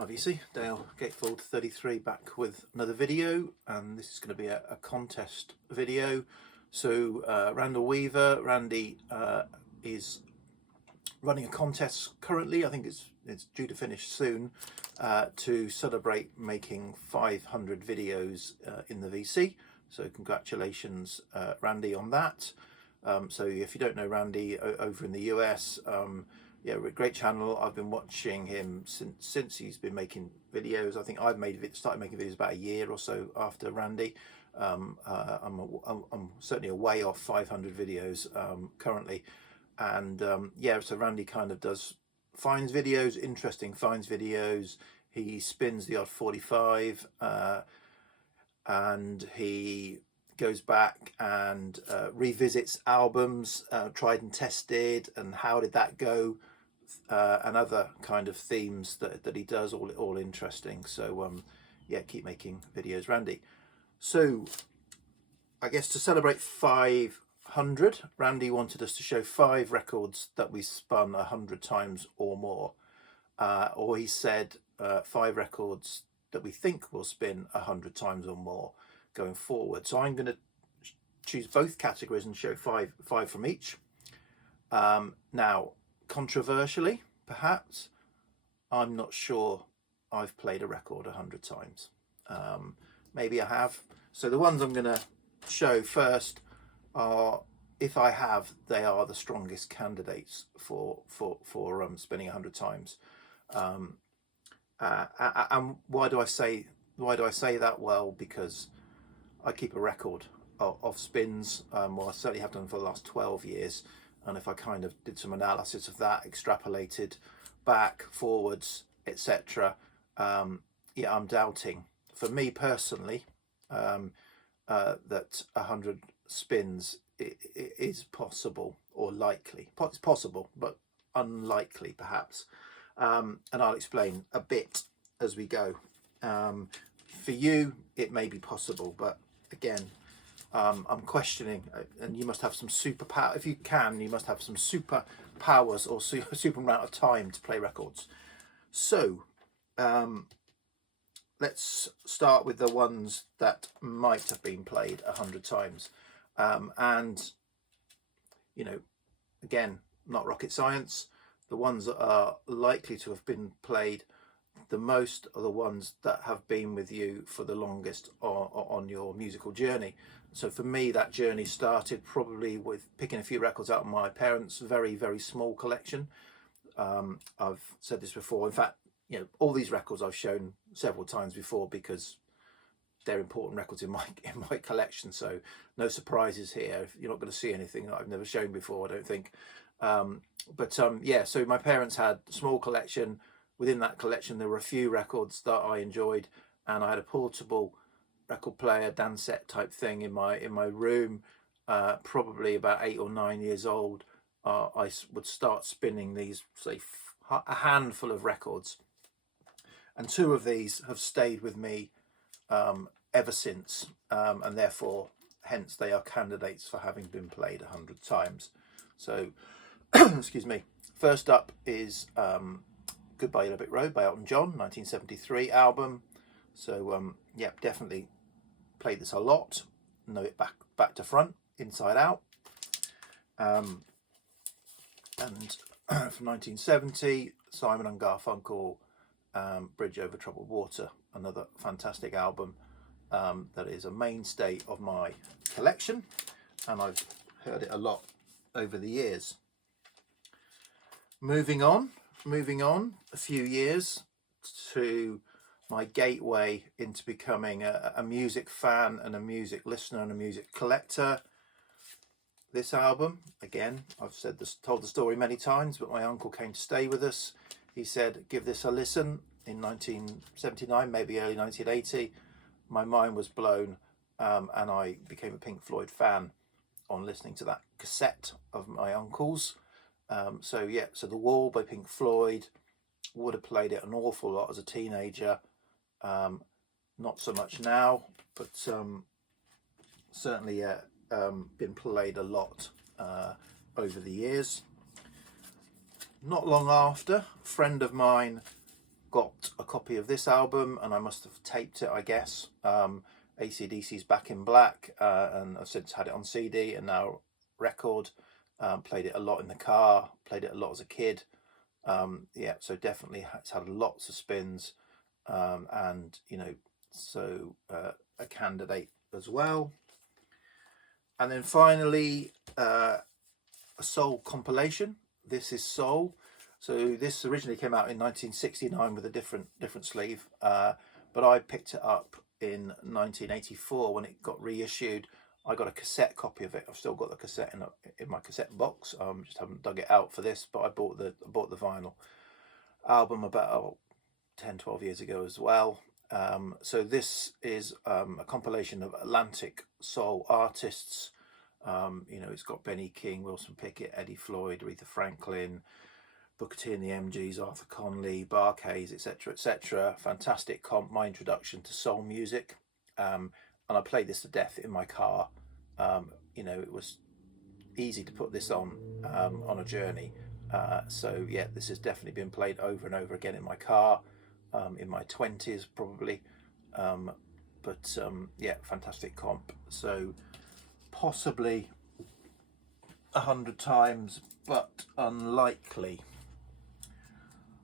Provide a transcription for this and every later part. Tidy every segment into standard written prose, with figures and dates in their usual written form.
Obviously, Dale Gatefold 33 back with another video, and this is going to be a contest video. So Randall Weaver, Randy, is running a contest currently. I think it's due to finish soon, to celebrate making 500 videos in the VC. So congratulations, Randy, on that. So if you don't know Randy over in the US, yeah, great channel. I've been watching him since he's been making videos. I think I've started making videos about a year or so after Randy. I'm certainly way off 500 videos currently, and yeah, so Randy kind of finds videos, interesting finds videos. He spins the odd 45, and he goes back and revisits albums, tried and tested, and how did that go, and other kind of themes that he does, all interesting. So yeah, keep making videos, Randy. So I guess to celebrate 500, Randy wanted us to show 5 records that we spun 100 times or more, or he said 5 records that we think will spin 100 times or more going forward. So I'm going to choose both categories and show five from each. Now, controversially, perhaps, I'm not sure I've played a record 100 times. Maybe I have. So the ones I'm going to show first are, if I have, they are the strongest candidates for spinning 100 times. And why do I say that? Well, because I keep a record of spins. Well, I certainly have done for the last 12 years. And if I kind of did some analysis of that, extrapolated back, forwards, etc., yeah, I'm doubting, for me personally, that 100 spins is possible, or likely. It's possible, but unlikely, perhaps. And I'll explain a bit as we go. For you, it may be possible, but again, I'm questioning, and you must have some superpower. If you can, you must have some superpowers or super amount of time to play records. So let's start with the ones that might have been played 100 times. And, you know, again, not rocket science. The ones that are likely to have been played the most are the ones that have been with you for the longest on your musical journey. So for me, that journey started probably with picking a few records out of my parents' very, very small collection. I've said this before. In fact, you know, all these records I've shown several times before because they're important records in my collection. So no surprises here. You're not going to see anything that I've never shown before, I don't think. Yeah, so my parents had a small collection. Within that collection, there were a few records that I enjoyed, and I had a portable record player, dance set type thing in my room. Probably about 8 or 9 years old, I would start spinning these, say, a handful of records, and 2 of these have stayed with me ever since, and therefore, hence, they are candidates for having been played 100 times. So, excuse me. First up is Goodbye Yellow Brick Road by Elton John, 1973 album. So yeah, definitely played this a lot. Know it back to front, inside out. And from 1970, Simon and Garfunkel, Bridge Over Troubled Water, another fantastic album that is a mainstay of my collection, and I've heard it a lot over the years. Moving on a few years to my gateway into becoming a music fan and a music listener and a music collector. This album, again, I've told the story many times, but my uncle came to stay with us. He said, give this a listen, in 1979, maybe early 1980. My mind was blown, and I became a Pink Floyd fan on listening to that cassette of my uncle's. So yeah, so The Wall by Pink Floyd, would have played it an awful lot as a teenager. Not so much now, but certainly been played a lot over the years. Not long after, a friend of mine got a copy of this album, and I must have taped it, I guess. AC/DC's Back in Black, and I've since had it on CD and now record. Played it a lot in the car, played it a lot as a kid. Yeah, so definitely it's had lots of spins, and you know, so a candidate as well. And then finally, a Soul compilation. This is Soul. So this originally came out in 1969 with a different sleeve, but I picked it up in 1984 when it got reissued. I got a cassette copy of it. I've still got the cassette in my cassette box. Just haven't dug it out for this, but I bought the vinyl album about 10-12 years ago as well. So this is a compilation of Atlantic soul artists. You know, it's got Benny King, Wilson Pickett, Eddie Floyd, Aretha Franklin, Booker T and the MGs, Arthur Conley, Barclays, etc., etc. Fantastic comp. My introduction to soul music, and I played this to death in my car. You know, it was easy to put this on a journey. So yeah, this has definitely been played over and over again in my car, in my 20s probably. But yeah, fantastic comp. So possibly 100 times, but unlikely.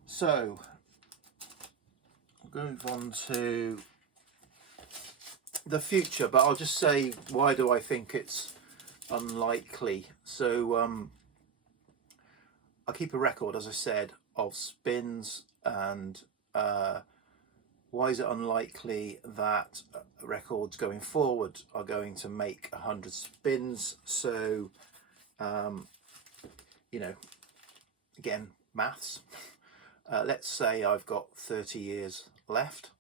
So we'll move on to the future, but I'll just say, why do I think it's unlikely? So I keep a record, as I said, of spins, and why is it unlikely that records going forward are going to make 100 spins? So you know, again, maths. Let's say I've got 30 years left.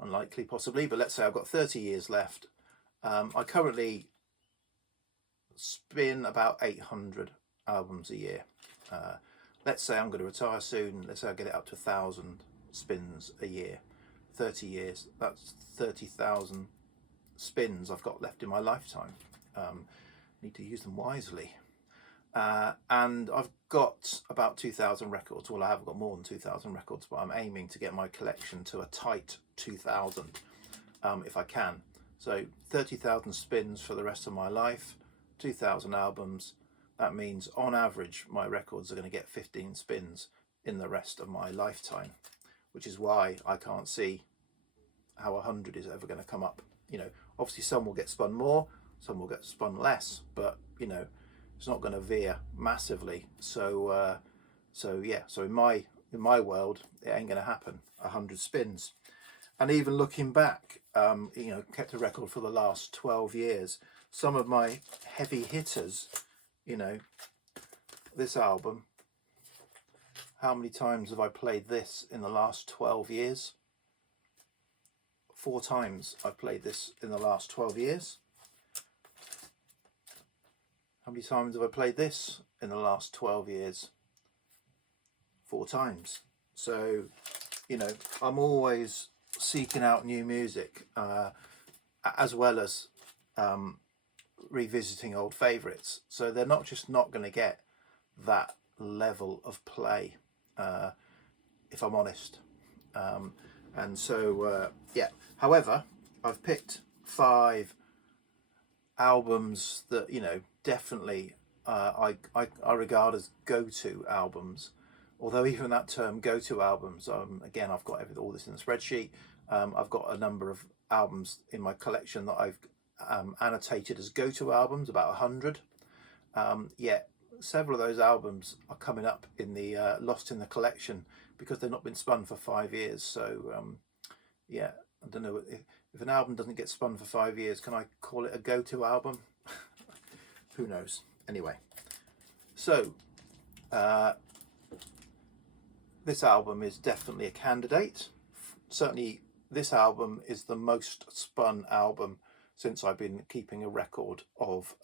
Unlikely possibly, but let's say I've got 30 years left. I currently spin about 800 albums a year. Let's say I'm going to retire soon. Let's say I get it up to 1,000 spins a year. 30 years, that's 30,000 spins I've got left in my lifetime. Need to use them wisely. And I've got about 2,000 records. Well, I have got more than 2,000 records, but I'm aiming to get my collection to a tight 2,000 if I can. So 30,000 spins for the rest of my life, 2,000 albums. That means on average my records are going to get 15 spins in the rest of my lifetime, which is why I can't see how 100 is ever going to come up. You know, obviously some will get spun more, some will get spun less, but you know, it's not going to veer massively. So yeah, so in my world, it ain't going to happen 100 spins. And even looking back, you know, kept a record for the last 12 years. Some of my heavy hitters, you know, this album, how many times have I played this in the last 12 years? 4 times I've played this in the last 12 years. How many times have I played this in the last 12 years? 4 times. So, you know, I'm always seeking out new music, as well as revisiting old favourites. So they're not just not going to get that level of play, if I'm honest. And so, yeah. However, I've picked 5 albums that, you know, definitely I regard as go-to albums. Although even that term go-to albums, again, I've got all this in the spreadsheet. I've got a number of albums in my collection that I've annotated as go-to albums, about 100. Yet several of those albums are coming up in the lost in the collection because they've not been spun for 5 years. So yeah, I don't know if an album doesn't get spun for 5 years, can I call it a go-to album? Who knows? Anyway, so this album is definitely a candidate. Certainly this album is the most spun album since I've been keeping a record of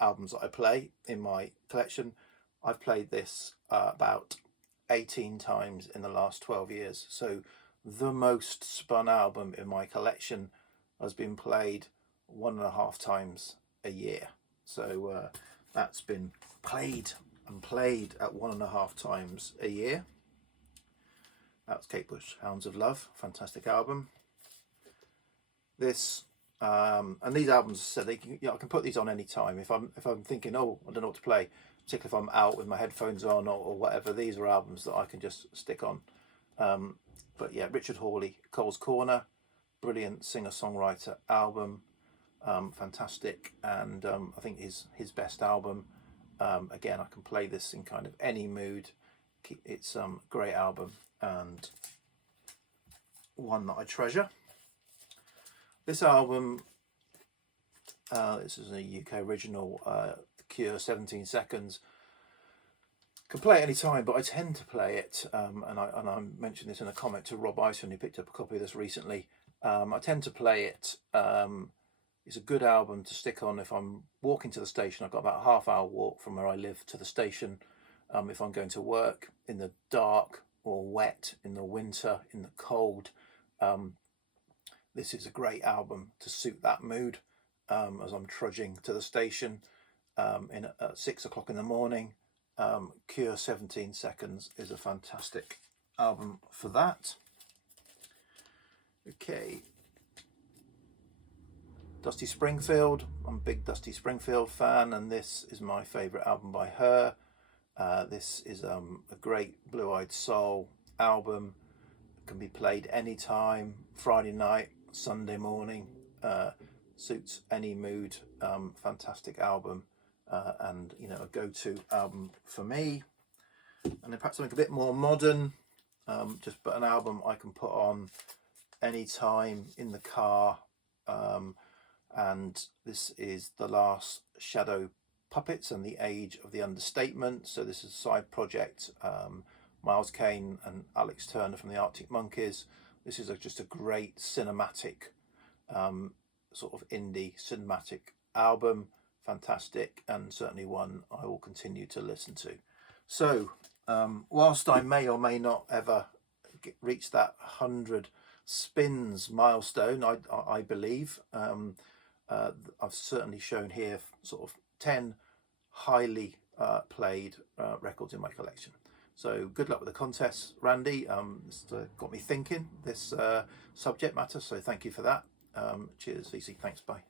albums that I play in my collection. I've played this about 18 times in the last 12 years. So the most spun album in my collection has been played 1.5 times a year. So that's been played and played at 1.5 times a year. That's Kate Bush, Hounds of Love, fantastic album. This and these albums, so they can, I can put these on any time. If I'm thinking, oh, I don't know what to play, particularly if I'm out with my headphones on or whatever. These are albums that I can just stick on. But yeah, Richard Hawley, Cole's Corner, brilliant singer-songwriter album, fantastic, and I think his best album. Again, I can play this in kind of any mood. It's a great album and one that I treasure. This album, this is a UK original, Cure, 17 Seconds. Can play it any time, but I tend to play it, and I mentioned this in a comment to Rob Ison, who picked up a copy of this recently. I tend to play it. It's a good album to stick on if I'm walking to the station. I've got about a half-hour walk from where I live to the station. If I'm going to work in the dark or wet, in the winter, in the cold, this is a great album to suit that mood. As I'm trudging to the station at 6 o'clock in the morning, Cure 17 Seconds is a fantastic album for that. Okay, Dusty Springfield. I'm a big Dusty Springfield fan, and this is my favourite album by her. This is a great blue-eyed soul album. It can be played anytime, Friday night, Sunday morning, suits any mood. Fantastic album, and you know, a go-to album for me. And then perhaps something a bit more modern, but an album I can put on anytime in the car. And this is The Last Shadow Puppets and the Age of the Understatement. So this is a side project, Miles Kane and Alex Turner from the Arctic Monkeys. This is just a great cinematic, sort of indie cinematic album. Fantastic, and certainly one I will continue to listen to. So whilst I may or may not ever reach that 100 spins milestone, I believe, I've certainly shown here sort of 10 highly played records in my collection. So good luck with the contest, Randy. It's got me thinking, this subject matter, so thank you for that. Cheers, VC. Thanks, bye.